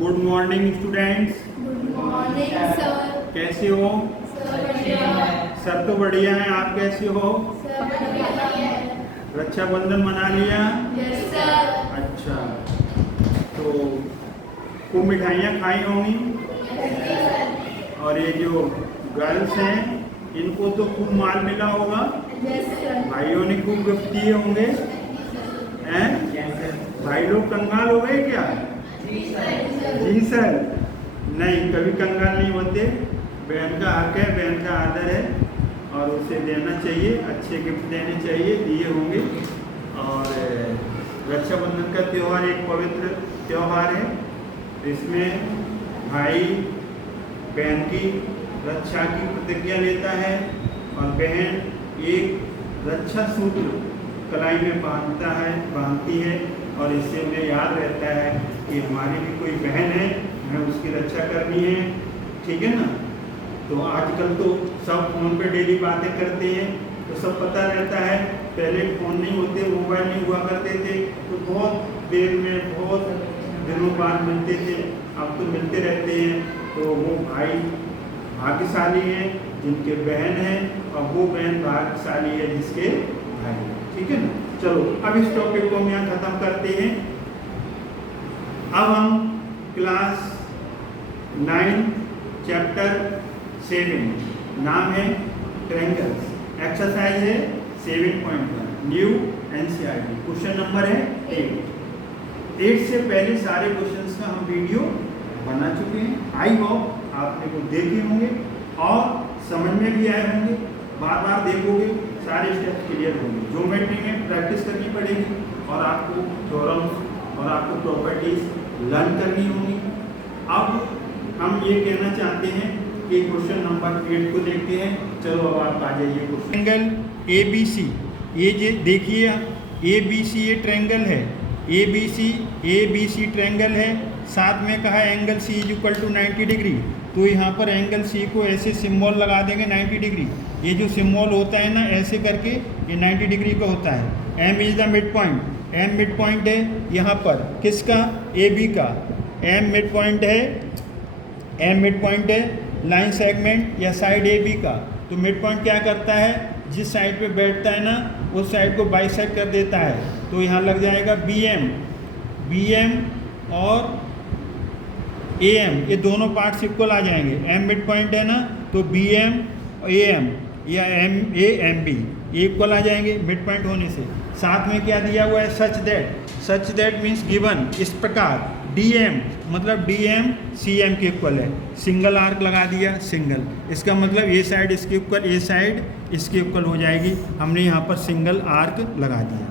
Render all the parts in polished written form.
Good morning students. Good morning sir. कैसे हो? Sir बढ़िया। सर तो बढ़िया है, आप कैसे हो? सर बढ़िया है। रक्षाबंधन मना लिया? Yes sir. अच्छा, तो खूब मिठाइयाँ खाई होंगी। Yes sir. और ये जो गर्ल्स हैं इनको तो खूब माल मिला होगा। Yes sir. भाइयों ने खूब गिफ्ट दिए होंगे हैं? भाई लोग कंगाल हो गए क्या? जी सर। नहीं, कभी कंगाल नहीं होते। बहन का हक है, बहन का आदर है और उसे देना चाहिए, अच्छे गिफ्ट देने चाहिए, दिए होंगे। और रक्षाबंधन का त्यौहार एक पवित्र त्यौहार है। इसमें भाई बहन की रक्षा की प्रतिज्ञा लेता है और बहन एक रक्षा सूत्र कलाई में बांधती है और इससे उन्हें याद रहता है कि हमारी भी कोई बहन है, हमें उसकी रक्षा करनी है। ठीक है ना? तो आजकल तो सब फोन पे डेली बातें करते हैं तो सब पता रहता है। पहले फ़ोन नहीं होते, मोबाइल नहीं हुआ करते थे तो बहुत देर में बहुत दिनों बाद मिलते थे। अब तो मिलते रहते हैं। तो वो भाई भाग्यशाली हैं जिनके बहन है और वो बहन भाग्यशाली है जिसके भाई है। ठीक है ना? चलो अब इस टॉपिक को हम यहाँ खत्म करते हैं। अब हम क्लास 9 चैप्टर 7 नाम है ट्रायंगल्स, एक्सरसाइज है 7.1 न्यू एनसीईआरटी, क्वेश्चन नंबर है 8 से पहले सारे क्वेश्चंस का हम वीडियो बना चुके हैं। आई होप आपने को देखे होंगे और समझ में भी आए होंगे। बार बार देखोगे सारे स्टेप्स क्लियर होंगे। ज्योमेट्री में प्रैक्टिस करनी पड़ेगी और आपको थ्योरम्स और आपको प्रॉपर्टीज लर्न करनी होंगी। अब हम ये कहना चाहते हैं कि क्वेश्चन नंबर 8 को देखते हैं। चलो अब आप आ जाइए क्वेश्चन। ट्रायंगल ABC, ये देखिए ABC ये ट्रायंगल है। ABC ट्रायंगल है। साथ में कहा एंगल C = 90 डिग्री। तो यहाँ पर एंगल C को ऐसे सिंबल लगा देंगे 90 डिग्री। ये जो सिंबल होता है ना ऐसे करके ये 90 डिग्री का होता है। M is the mid point. M mid point है यहाँ पर किसका? AB का। M मिड पॉइंट है लाइन सेगमेंट या साइड AB का। तो मिड पॉइंट क्या करता है? जिस साइड पे बैठता है ना उस साइड को बाइसेक्ट कर देता है। तो यहाँ लग जाएगा BM और AM, ये दोनों पार्ट्स इक्वल आ जाएंगे। M मिड पॉइंट है ना तो BM AM या MAMB ये इक्वल आ जाएंगे मिड पॉइंट होने से। साथ में क्या दिया हुआ है? सच दैट मीन्स गिवन, इस प्रकार। DM मतलब DM CM के इक्वल है। सिंगल आर्क लगा दिया, सिंगल, इसका मतलब ये साइड इसके इक्वल, ये साइड इसके इक्वल हो जाएगी। हमने यहाँ पर सिंगल आर्क लगा दिया।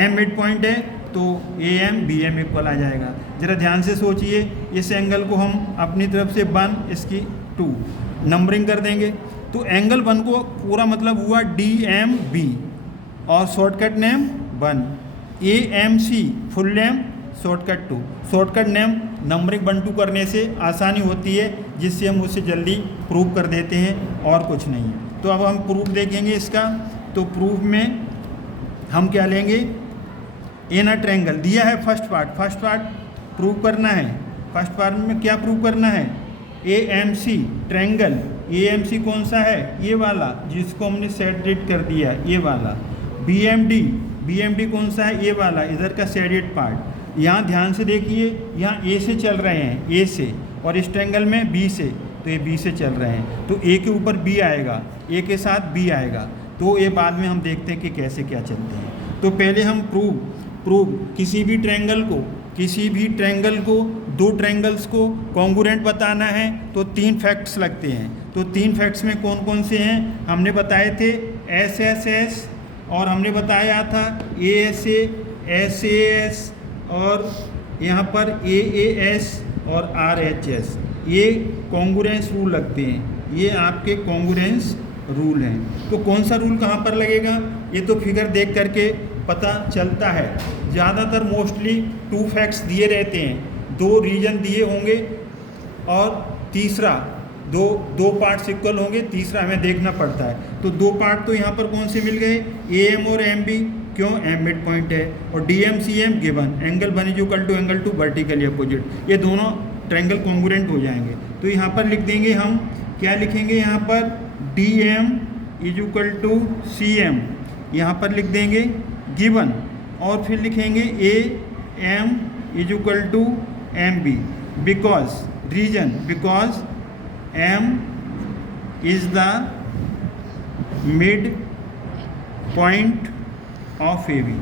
M मिड पॉइंट है तो AM BM इक्वल आ जाएगा। ज़रा ध्यान से सोचिए, इस एंगल को हम अपनी तरफ से 1, इसकी 2 नंबरिंग कर देंगे। तो एंगल 1 को पूरा मतलब हुआ DMB और shortcut name 1, AMC full name shortcut 2। Shortcut name numbering 1 2 करने से आसानी होती है जिससे हम उसे जल्दी प्रूव कर देते हैं और कुछ नहीं है। तो अब हम प्रूफ देखेंगे इसका। तो प्रूफ में हम क्या लेंगे? इन अ ट्रायंगल दिया है फर्स्ट पार्ट प्रूव करना है। फर्स्ट पार्ट में क्या प्रूव करना है? AMC triangle. AMC कौन सा है? ये वाला जिसको हमने शेडेड कर दिया, ये वाला। BMD कौन सा है? ये वाला, इधर का शेडेड पार्ट। यहाँ ध्यान से देखिए, यहाँ A से चल रहे हैं, A से, और इस ट्रायंगल में B से, तो ये B से चल रहे हैं। तो A के ऊपर B आएगा, A के साथ B आएगा। तो ये बाद में हम देखते हैं कि कैसे क्या चलते हैं। तो पहले हम प्रूव किसी भी ट्रायंगल को 2 ट्रायंगल्स को कॉन्ग्रुएंट बताना है तो 3 फैक्ट्स लगते हैं। तो 3 फैक्ट्स में कौन कौन से हैं? हमने बताए थे SSS और हमने बताया था ASA, SAS और यहाँ पर AAS और RHS। ये कॉन्ग्रुएंस रूल लगते हैं, ये आपके कॉन्ग्रुएंस रूल हैं। तो कौन सा रूल कहाँ पर लगेगा ये तो फिगर देख करके पता चलता है। ज़्यादातर मोस्टली 2 फैक्ट्स दिए रहते हैं, 2 रीजन दिए होंगे और तीसरा दो पार्ट्स इक्वल होंगे, तीसरा हमें देखना पड़ता है। तो 2 पार्ट तो यहाँ पर कौन से मिल गए? AM और MB। क्यों? एम मिड पॉइंट है और D M C M given, angle 1 is equal to angle 2 vertically opposite, ये दोनों ट्रायंगल कॉन्ग्रुएंट हो जाएंगे। तो यहाँ पर लिख देंगे हम, क्या लिखेंगे यहाँ पर? D M is equal to C M, यहाँ पर लिख देंगे गिवन, और फिर लिखेंगे A M is equal to M B, because reason, because M is the mid point of A B,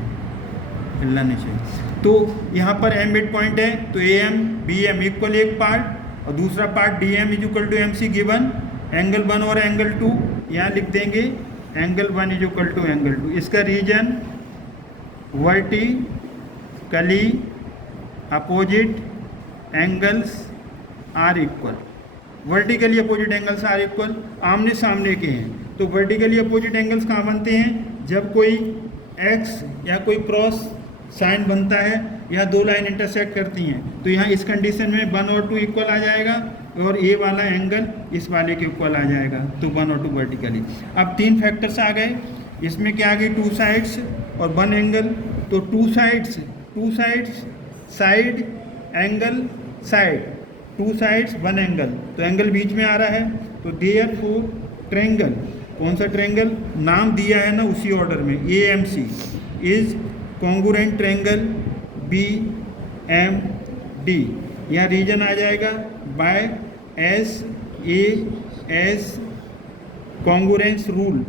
हिलना नहीं चाहिए। तो यहाँ पर एम मिड पॉइंट है, तो A M B M equal एक पार्ट और दूसरा part D M is equal to M C given angle 1 और एंगल 2, यहाँ लिख देंगे angle 1 is equal to angle 2। इसका reason vertically opposite angles are equal, vertically opposite angles are equal, आमने सामने के हैं। तो वर्टिकली अपोजिट एंगल्स कहाँ बनते हैं? जब कोई एक्स या कोई क्रॉस साइन बनता है या दो लाइन इंटरसेक्ट करती हैं, तो यहाँ इस कंडीशन में 1 और 2 इक्वल आ जाएगा और ए वाला एंगल इस वाले के इक्वल आ जाएगा, तो 1 और 2 वर्टिकली। अब 3 फैक्टर्स आ गए, इसमें क्या आ गई? 2 साइड्स और 1 एंगल। तो 2 sides side angle side, 2 sides 1 angle, तो एंगल बीच में आ रहा है। तो देयरफॉर ट्रायंगल, कौन सा ट्रायंगल? नाम दिया है ना उसी ऑर्डर में, A M C is congruent triangle B M D. यहाँ रीजन आ जाएगा by S A S congruence rule,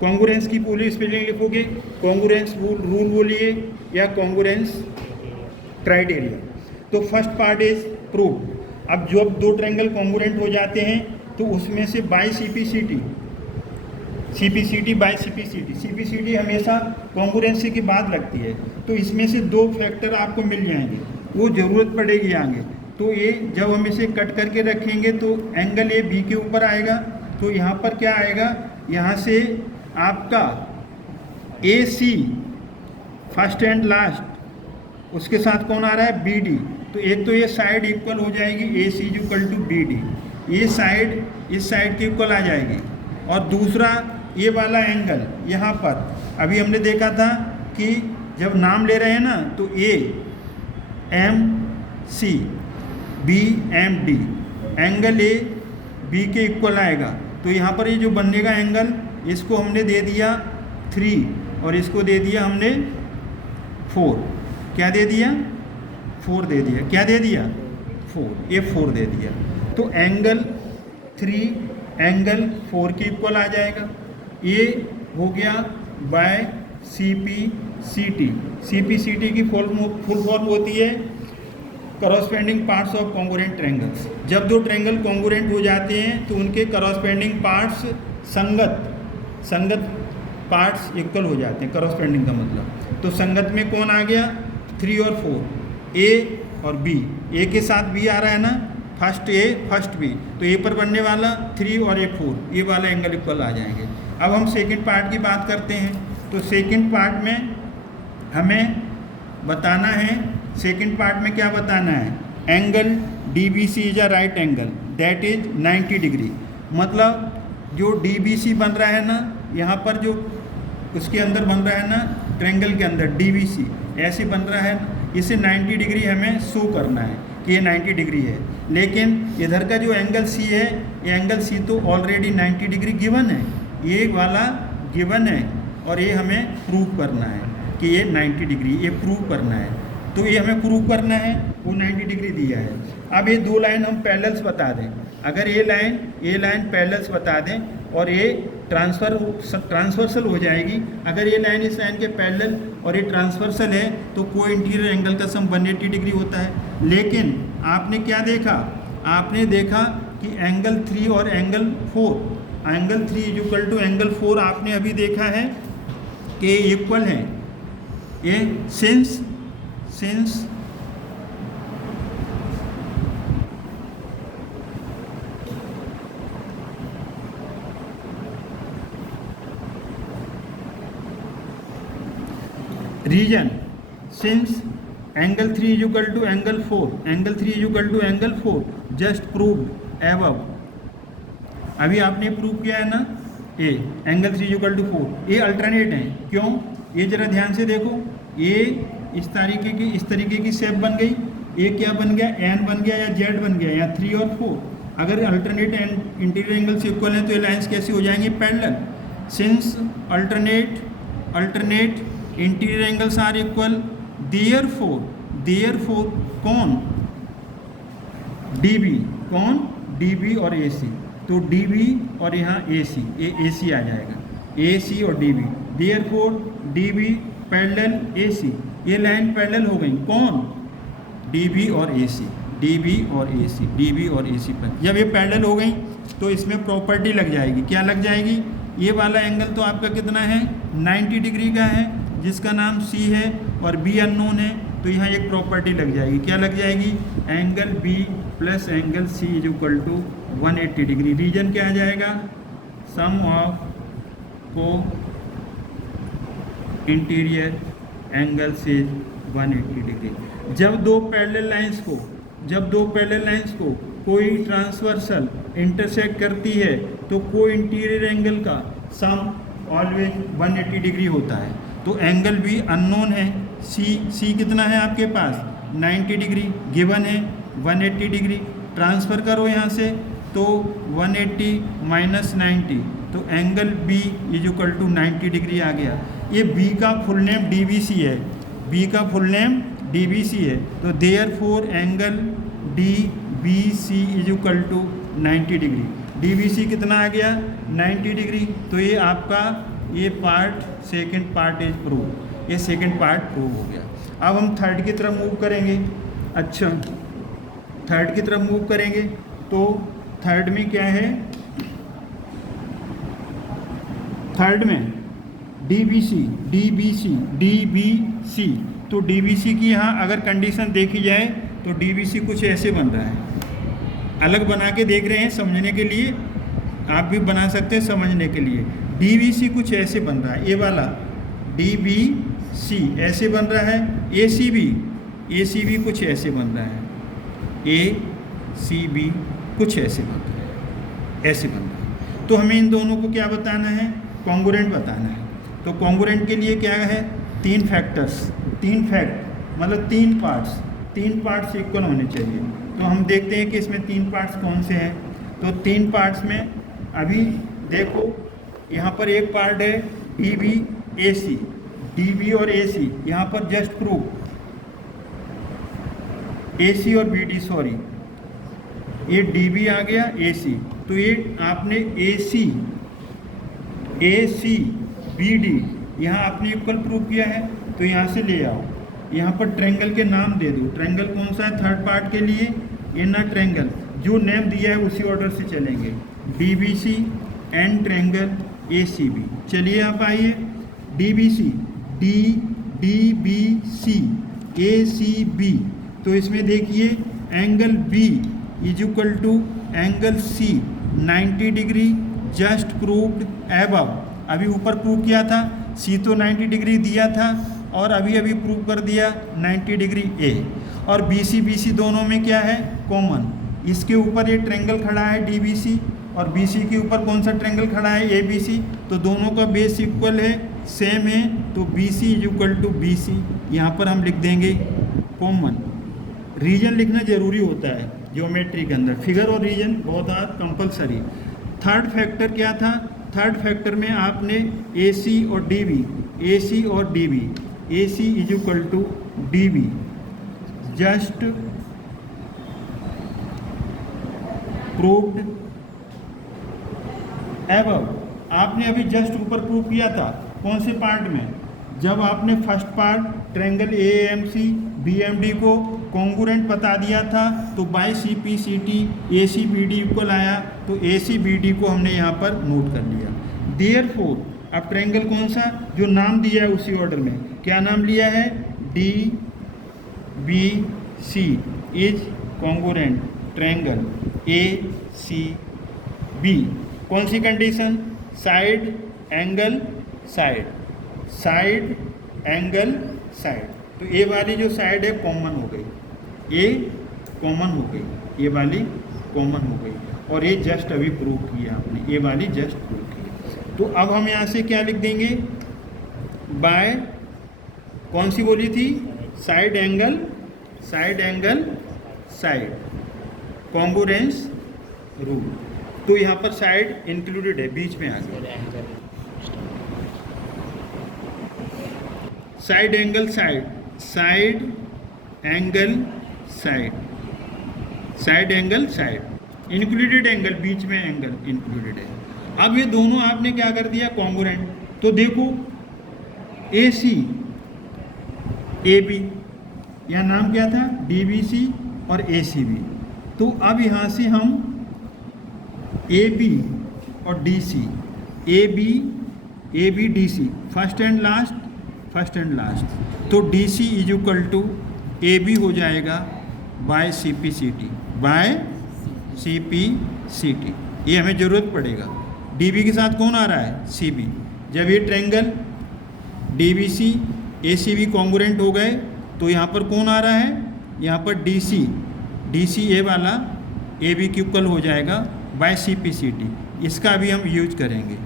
congruence की पूरी स्पेलिंग लिखोगे, कॉन्ग्रुएंस रूल बोलिए या कॉन्ग्रुएंस क्राइटेरिया। तो फर्स्ट पार्ट इज प्रूफ। अब जब 2 ट्रायंगल कॉन्ग्रुएंट हो जाते हैं तो उसमें से by CPCT, CPCT by CPCT, CPCT हमेशा कॉन्ग्रुएंसी की बात लगती है। तो इसमें से 2 फैक्टर आपको मिल जाएंगे, वो ज़रूरत पड़ेगी आगे। तो ये जब हम इसे कट करके रखेंगे तो एंगल ए बी के ऊपर आएगा, तो यहाँ पर क्या आएगा? यहाँ से आपका A C first and last, उसके साथ कौन आ रहा है? B D. तो एक तो ये साइड इक्वल हो जाएगी A C is equal to B D, ये साइड इस साइड के इक्वल आ जाएगी। और दूसरा ये वाला एंगल यहाँ पर अभी हमने देखा था कि जब नाम ले रहे हैं ना, तो A M C B M D, angle A B के इक्वल आएगा। तो यहाँ पर ये जो बनेगा एंगल, इसको हमने दे दिया 3 और इसको दे दिया हमने 4। क्या दे दिया? 4 दे दिया। क्या दे दिया? 4, ये 4 दे दिया। तो एंगल 3 एंगल 4 के इक्वल आ जाएगा। ये हो गया by C P C T. C P C T की फुल फॉर्म होती है corresponding parts of congruent triangles. जब 2 ट्रायंगल कॉन्ग्रुएंट हो जाते हैं तो उनके करॉस्पेंडिंग पार्ट्स संगत पार्ट्स इक्वल हो जाते हैं, करॉस्पेंडिंग का मतलब। तो संगत में कौन आ गया? 3 और 4, ए और बी, ए के साथ बी आ रहा है ना, फर्स्ट ए फर्स्ट बी, तो ए पर बनने वाला 3 और 4, ये वाला एंगल इक्वल आ जाएंगे। अब हम सेकंड पार्ट की बात करते हैं। तो सेकंड पार्ट में हमें बताना है, सेकंड पार्ट में क्या बताना है? Angle D B C is a right angle that is 90 degree. मतलब जो डी बी सी बन रहा है ना, यहाँ पर जो उसके अंदर बन रहा है ना, ट्रायंगल के अंदर डी बी सी ऐसे बन रहा है, इसे 90 डिग्री हमें शो करना है कि ये 90 डिग्री है। लेकिन इधर का जो एंगल सी है, ये एंगल सी तो ऑलरेडी 90 डिग्री गिवन है, ये वाला गिवन है और ये हमें प्रूव करना है कि ये 90 डिग्री, ये प्रूव करना है। तो ये हमें प्रूव करना है, वो 90 डिग्री दिया है। अब ये 2 लाइन हम पैरेलल्स बता दें, अगर ये लाइन पैरेलल्स बता दें और ये ट्रांसवर्सल हो जाएगी। अगर ये लाइन इस लाइन के पैरेलल और ये ट्रांसवर्सल है तो कोई इंटीरियर एंगल का सम 180 डिग्री होता है। लेकिन आपने क्या देखा? आपने देखा कि एंगल 3 और angle 4, angle 3 is equal to angle 4 आपने अभी देखा है कि इक्वल है। ये since reason since angle 3 is equal to angle 4, angle 3 is equal to angle 4 just proved above. अभी आपने प्रूव किया है ना, ए एंगल 3 इज इक्वल टू 4, ये अल्टरनेट है। क्यों? ये जरा ध्यान से देखो, ये इस तरीके की शेप बन गई, ये क्या बन गया, एन बन गया या जेड बन गया, या 3 और 4। अगर alternate and interior angles equal हैं तो ये लाइंस कैसी हो जाएंगी, parallel. Since alternate interior angles are equal, therefore कौन, डीबी, कौन, डीबी और एसी, तो डीबी और यहाँ एसी, ये एसी आ जाएगा, एसी और DB, therefore DB parallel AC, ये लाइन पैरेलल हो गई, कौन, डीबी और एसी, डीबी और एसी, डीबी और एसी पर। जब ये पैरेलल हो गई तो इसमें प्रॉपर्टी लग जाएगी, क्या लग जाएगी, ये वाला एंगल तो आपका कितना है, 90 डिग्री का है, जिसका नाम सी है और बी अननोन है, तो यहाँ एक प्रॉपर्टी लग जाएगी, क्या लग जाएगी, angle B plus angle C is equal to 180 degree. Reason क्या आ जाएगा, sum of co-interior angle से 180 डिग्री। जब दो पैरेलल लाइंस को कोई ट्रांसवर्सल इंटरसेक्ट करती है तो को इंटीरियर एंगल का सम ऑलवेज 180 डिग्री होता है। तो एंगल भी अननोन है, सी कितना है आपके पास, 90 डिग्री गिवन है, 180 डिग्री ट्रांसफ़र करो यहाँ से तो 180 माइनस 90, तो angle B is equal to 90 degree आ गया। ये बी का फुल नेम डीबीसी है, बी का फुल नेम डीबीसी है, तो therefore angle DBC is equal to 90 degree. DBC कितना आ गया, 90 डिग्री। तो ये आपका ये part, second part is prove, ये सेकंड पार्ट प्रूव हो गया। अब हम थर्ड की तरफ मूव करेंगे। अच्छा, थर्ड की तरफ मूव करेंगे तो थर्ड में क्या है, थर्ड में डीबीसी, तो डीबीसी की यहाँ अगर कंडीशन देखी जाए तो डीबीसी कुछ ऐसे बन रहा है, अलग बना के देख रहे हैं समझने के लिए, आप भी बना सकते हैं समझने के लिए। डीबीसी कुछ ऐसे बन रहा है, ये वाला डीबीसी ऐसे बन रहा है, एसीबी कुछ ऐसे बन रहा है, एसीबी कुछ ऐसे बन रहा है, ऐसे बन रहा है। तो हमें इन दोनों को क्या बताना है, कॉन्ग्रुएंट बताना है। तो कॉन्ग्रुएंट के लिए क्या है, 3 फैक्टर्स, 3 फैक्ट मतलब 3 पार्ट्स इक्वल होने चाहिए। तो हम देखते हैं कि इसमें 3 पार्ट्स कौन से हैं। तो 3 पार्ट्स में अभी देखो, यहाँ पर एक पार्ट है डीबी एसी, डीबी और एसी, यहाँ पर जस्ट प्रूव एसी और बीडी, सॉरी ये डीबी आ गया, एसी, तो ये आपने एसी बीडी यहाँ आपने इक्वल प्रूव किया है, तो यहाँ से ले आओ, यहाँ पर ट्रायंगल के नाम दे दो। ट्रायंगल कौन सा है थर्ड पार्ट के लिए, इनर ट्रायंगल, जो नेम दिया है उसी ऑर्डर से चलेंगे, डीबीसी एंड ट्रायंगल एसीबी। चलिए आप आइए, डीबीसी, डीबीसी एसीबी, तो इसमें देखिए angle B is equal to angle C 90 degree just proved above. अभी ऊपर प्रूव किया था, सी तो 90 डिग्री दिया था और अभी प्रूव कर दिया 90 डिग्री ए। और बीसी दोनों में क्या है, कॉमन। इसके ऊपर ये ट्रायंगल खड़ा है डीबीसी और बीसी के ऊपर कौन सा ट्रायंगल खड़ा है, एबीसी, तो दोनों का बेस इक्वल है, सेम है, तो BC is equal to BC. यहाँ पर हम लिख देंगे कॉमन। रीजन लिखना जरूरी होता है ज्योमेट्री के अंदर, फिगर और रीजन बहुत आर कंपलसरी। थर्ड फैक्टर क्या था, थर्ड फैक्टर में आपने एसी और DB, AC is equal to DB just proved above. आपने अभी जस्ट ऊपर प्रूव किया था, कौन से पार्ट में, जब आपने first part triangle AMC BMD को कॉन्ग्रुएंट बता दिया था, तो बाई सीपीसीटी एसीबीडी इक्वल आया, तो एसीबीडी को हमने यहाँ पर नोट कर लिया। देयरफॉर अब ट्रायंगल कौन सा, जो नाम दिया है उसी ऑर्डर में, क्या नाम लिया है, D B C is congruent triangle A C B. कौन सी condition, side angle side, side angle side, तो ए वाली जो साइड है कॉमन हो गई, ए कॉमन हो गई, ये वाली कॉमन हो गई, और ये जस्ट अभी प्रूव किया आपने, ये वाली जस्ट प्रूव की। तो अब हम यहाँ से क्या लिख देंगे, बाय कौन सी बोली थी, side angle side congruence rule. तो यहाँ पर साइड इंक्लूडेड है, बीच में आ गया side angle side included angle, बीच में एंगल इंक्लूडेड है। अब ये दोनों आपने क्या कर दिया, कॉन्ग्रुएंट। तो देखो AC AB, यहाँ नाम क्या था, DBC और ACB। तो अब यहाँ से हम AB और DC, AB DC first and last. तो DC is equal to AB हो जाएगा बाय CP/CT। ये हमें ज़रूरत पड़ेगा। DB के साथ कौन आ रहा है, CB। जब ये ट्रायंगल DBC ACB कॉन्ग्रुएंट हो गए तो यहाँ पर कौन आ रहा है, यहाँ पर DC ए वाला AB की इक्वल हो जाएगा बाय CP/CT। इसका अभी हम यूज करेंगे,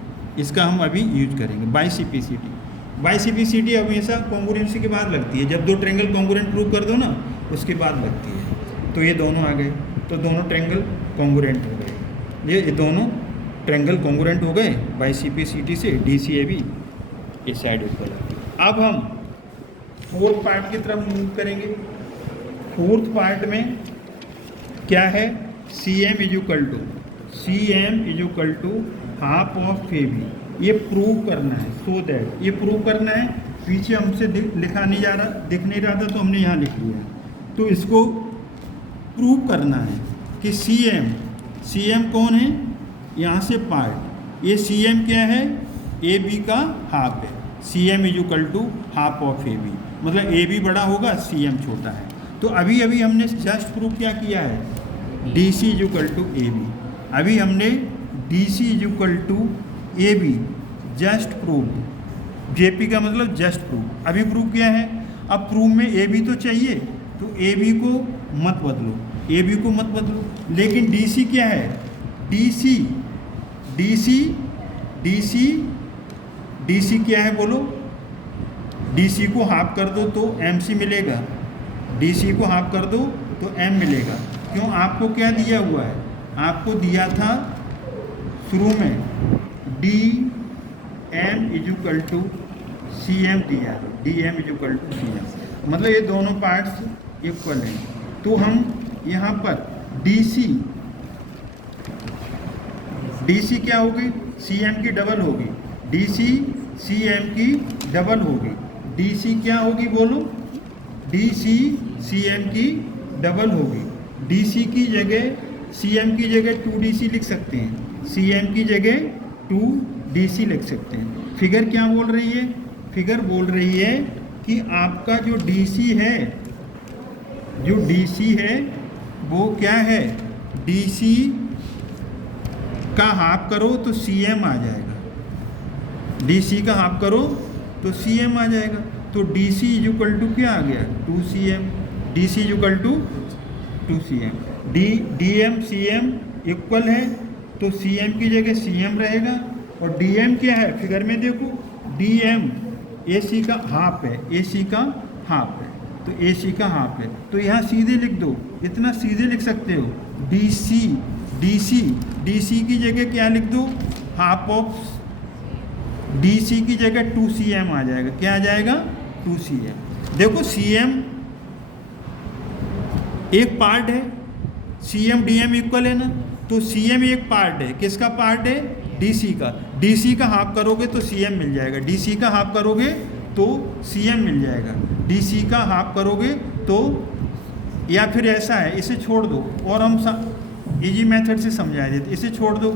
बाय CP/CT हमेशा कॉन्ग्रुएंसी के बाद लगती है। जब दो ट्रायंगल कॉन्ग्रुएंट प्रूव कर दो ना, उसके बाद लगती है। तो ये दोनों आ गए, तो दोनों ट्रायंगल कॉन्ग्रुएंट हो गए। ये दोनों ट्रायंगल कॉन्ग्रुएंट हो गए बाय CP/CT से, DC AB इस साइड इक्वल है। अब हम फोर्थ पार्ट की तरफ मूव करेंगे। फोर्थ पार्ट में क्या है, CM is equal to half of AB। ये प्रूव करना है, सो दैट ये प्रूव करना है। पीछे हमसे दिख नहीं रहा था, तो हमने यहाँ लिख लिया। तो इसको प्रूव करना है कि CM कौन है, यहाँ से पार्ट, ये CM क्या है, AB का हाफ है। CM is equal to half of AB, मतलब AB बड़ा होगा, CM छोटा है। तो अभी हमने जस्ट प्रूव क्या किया है, DC is equal to AB। अभी हमने DC is equal to AB just prove, JP का मतलब जस्ट प्रूव, अभी प्रूव किया है। अब प्रूव में AB तो चाहिए, तो AB को मत बदलो, लेकिन DC क्या है, DC क्या है बोलो, DC को हाफ कर दो तो MC मिलेगा, DC को हाफ कर दो तो M मिलेगा। क्यों, आपको क्या दिया हुआ है, आपको दिया था शुरू में DM is equal to CM दिया है, DM is equal to CM, मतलब ये दोनों पार्ट्स इक्वल हैं। तो हम यहाँ पर DC क्या होगी, CM की डबल होगी, DC CM की डबल होगी। DC क्या होगी बोलो, DC CM की डबल होगी। DC की जगह CM की जगह 2DC लिख सकते हैं, CM की जगह 2DC लिख सकते हैं। फिगर क्या बोल रही है, फिगर बोल रही है कि आपका जो DC है वो क्या है, DC का हाफ करो तो CM आ जाएगा, DC का हाफ करो तो CM आ जाएगा। तो DC इज इक्वल टू क्या आ गया, 2CM, DC is equal to 2CM। DM CM equal है, तो CM की जगह CM रहेगा। और DM क्या है, फिगर में देखो, DM AC का हाफ है, AC का हाफ है, तो AC का हाफ है। तो यहाँ सीधे लिख दो, इतना सीधे लिख सकते हो, DC की जगह क्या लिख दो, हाफ ऑफ, DC की जगह 2CM आ जाएगा। क्या आ जाएगा, 2CM। देखो CM एक पार्ट है, CM DM इक्वल है ना, तो CM एक पार्ट है, किसका पार्ट है, DC का। DC का हाफ करोगे तो CM मिल जाएगा, DC का हाफ करोगे तो CM मिल जाएगा, DC का हाफ करोगे तो, या फिर ऐसा है, इसे छोड़ दो और हम इजी मेथड से समझा देते, इसे छोड़ दो।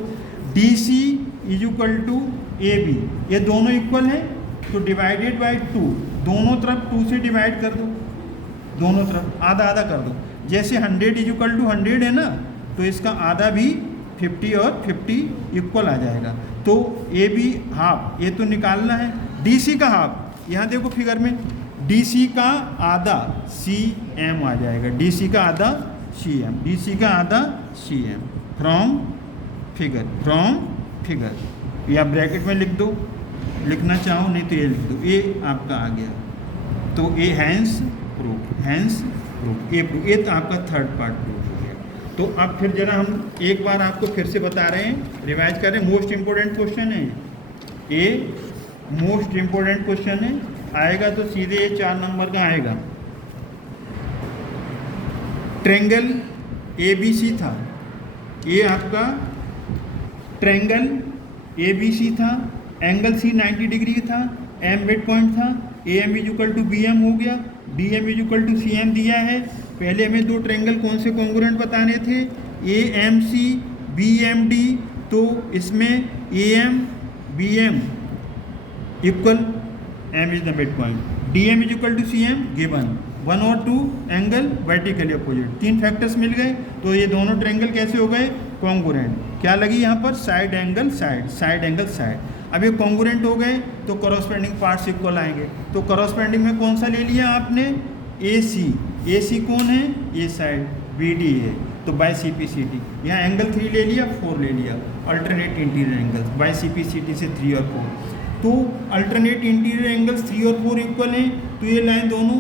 DC is equal to AB, ये दोनों इक्वल है, तो डिवाइडेड बाय 2, दोनों तरफ 2 से डिवाइड कर दो, दोनों तरफ आधा आधा कर दो। जैसे 100 इज इक्वल टू 100 है ना, तो इसका आधा भी 50 और 50 इक्वल आ जाएगा। तो AB हाफ, ये तो निकालना है। DC का हाफ, यहाँ देखो फिगर में, DC का आधा CM आ जाएगा, DC का आधा CM, DC का आधा CM फ्रॉम फिगर, या ब्रैकेट में लिख दो, लिखना चाहो नहीं तो ये लिख दो, ए आपका आ गया, तो ए हैंस प्रूफ, हैंस प्रूफ, ए प्रूफ, ये तो आपका थर्ड पार्ट प्रूफ हो गया। तो अब फिर जरा हम एक बार आपको फिर से बता रहे हैं, रिवाइज करें। मोस्ट इम्पोर्टेंट क्वेश्चन है ये, मोस्ट इम्पोर्टेंट क्वेश्चन है, आएगा तो सीधे ये 4 नंबर का आएगा। ट्रायंगल ABC था, ये आपका ट्रायंगल ABC था, एंगल C 90 डिग्री था, M मिड पॉइंट था, AM = BM हो गया, DM = CM दिया है। पहले हमें 2 ट्रायंगल कौन से कॉन्ग्रुएंट बताने थे, AMC BMD, तो इसमें AM BM equal M is the mid point, DM = CM given, 1 और 2 एंगल वर्टिकली अपोजिट, 3 फैक्टर्स मिल गए। तो ये दोनों ट्रायंगल कैसे हो गए, कॉन्ग्रुएंट। क्या लगी यहाँ पर, side angle side, side angle side. अब ये कॉन्ग्रुएंट हो गए तो कॉरस्पॉन्डिंग पार्ट्स इक्वल आएंगे। तो कॉरस्पॉन्डिंग में कौन सा ले लिया आपने, AC कौन है, ये साइड BD है, तो बाय CPCT। यहाँ एंगल 3 ले लिया, 4 ले लिया, alternate interior angles by CPCT से 3 और 4। तो अल्टरनेट इंटीरियर एंगल्स 3 और 4 इक्वल हैं, तो ये लाइन दोनों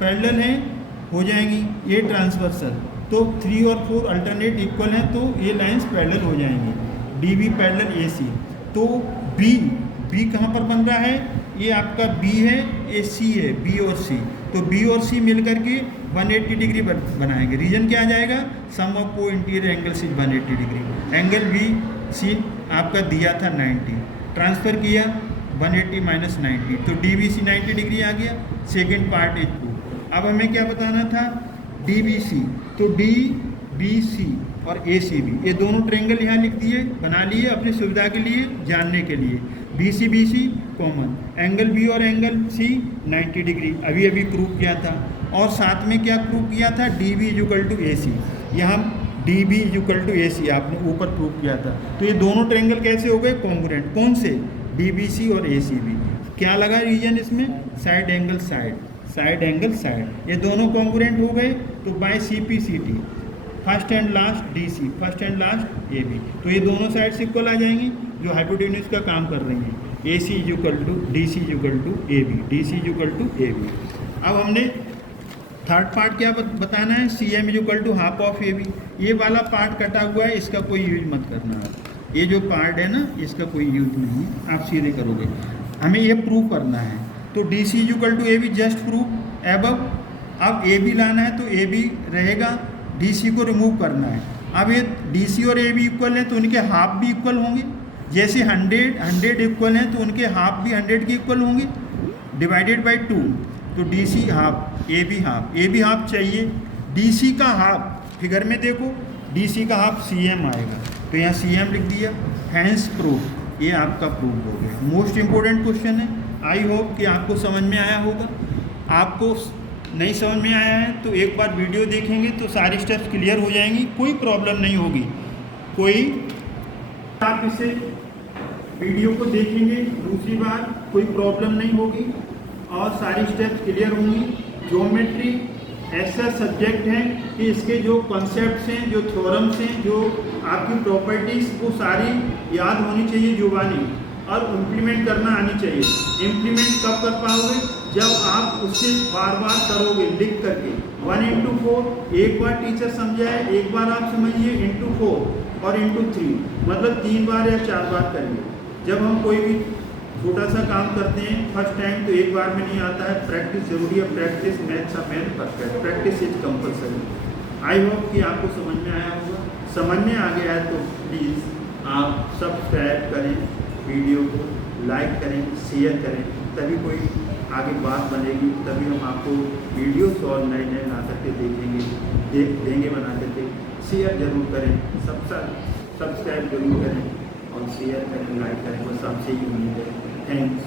पैरेलल हैं, हो जाएंगी, ये ट्रांसवर्सल। तो 3 और 4 अल्टरनेट इक्वल हैं, तो ये लाइंस पैरेलल हो जाएंगी, DB पैरेलल AC। तो B कहाँ पर बन रहा है, ये आपका B है, ये C है, B और C। तो B और C मिल करके 180 डिग्री बनाएंगे। रीजन क्या आ जाएगा, सम ऑफ को interior angles is 180 degree. Angle BC आपका दिया था 90, ट्रांसफ़र किया 180 माइनस 90, तो DBC 90 डिग्री आ गया। Second part is proof. अब हमें क्या बताना था, DBC, तो DBC और ACB, ये दोनों ट्रायंगल यहाँ लिख दिए, बना लिए अपनी सुविधा के लिए, जानने के लिए। BC कॉमन, एंगल B और एंगल C 90 डिग्री अभी अभी प्रूव किया था। और साथ में क्या प्रूव किया था, DB = AC, यहाँ DB = AC आपने ऊपर प्रूव किया था। तो ये दोनों ट्रायंगल कैसे हो गए, कॉन्ग्रुएंट। कौन से, DBC और ACB। क्या लगा रीजन इसमें, side angle side, side angle side, ये दोनों कॉन्ग्रुएंट हो गए। तो by CPCT, first and last DC, first and last AB, तो ये दोनों साइड्स इक्वल आ जाएंगी जो हाइपोटेन्यूज का काम कर रही हैं। AC = DC = AB, DC = AB। अब हमने थर्ड पार्ट क्या बताना है, CM = हाफ ऑफ AB। ये वाला पार्ट कटा हुआ है, इसका कोई यूज मत करना आप, ये जो पार्ट है ना, इसका कोई यूज नहीं है, आप सीधे करोगे। हमें ये प्रूव करना है, तो DC = AB just prove above. अब AB लाना है तो AB रहेगा, DC को रिमूव करना है। अब ये DC और AB इक्वल हैं, तो उनके हाफ भी इक्वल होंगे। जैसे 100 इक्वल हैं, तो उनके हाफ भी 100 के इक्वल होंगे, डिवाइडेड बाय 2। तो DC हाफ, AB हाफ चाहिए। DC का हाफ फिगर में देखो, DC का हाफ CM आएगा, तो यहाँ CM लिख दिया, हैंस प्रूफ, ये आपका प्रूफ हो गया। मोस्ट इम्पोर्टेंट क्वेश्चन है। आई होप कि आपको समझ में आया होगा। आपको नहीं समझ में आया है तो एक बार वीडियो देखेंगे तो सारी स्टेप्स क्लियर हो जाएंगी, कोई प्रॉब्लम नहीं होगी। कोई आप इसे वीडियो को देखेंगे दूसरी बार, कोई प्रॉब्लम नहीं होगी और सारी स्टेप्स क्लियर होंगी। ज्योमेट्री ऐसा सब्जेक्ट है कि इसके जो कॉन्सेप्ट्स हैं, जो थ्योरम्स हैं, जो आपकी प्रॉपर्टीज़, वो सारी याद होनी चाहिए जुबानी, और इम्प्लीमेंट करना आनी चाहिए। इम्प्लीमेंट कब कर पाओगे, जब आप उससे बार बार करोगे लिख करके। 1 × 4 एक बार टीचर समझाए, एक बार आप समझिए, × 4 और × 3, मतलब 3 बार या 4 बार करिए। जब हम कोई भी छोटा सा काम करते हैं फर्स्ट टाइम, तो एक बार में नहीं आता है, प्रैक्टिस जरूरी है। Practice makes a man perfect, practice is compulsory. I hope कि आपको समझ में आया होगा। समझ में आ गया है तो प्लीज़ आप सब्सक्राइब करें, वीडियो को लाइक करें, शेयर करें, तभी कोई आगे बात बनेगी, तभी हम आपको वीडियोस और नए नए ला करके देंगे बना करके। शेयर जरूर करें, सब्सक्राइब जरूर करें और शेयर करें, लाइक करें, बस आपसे ही उम्मीद है। थैंक्स।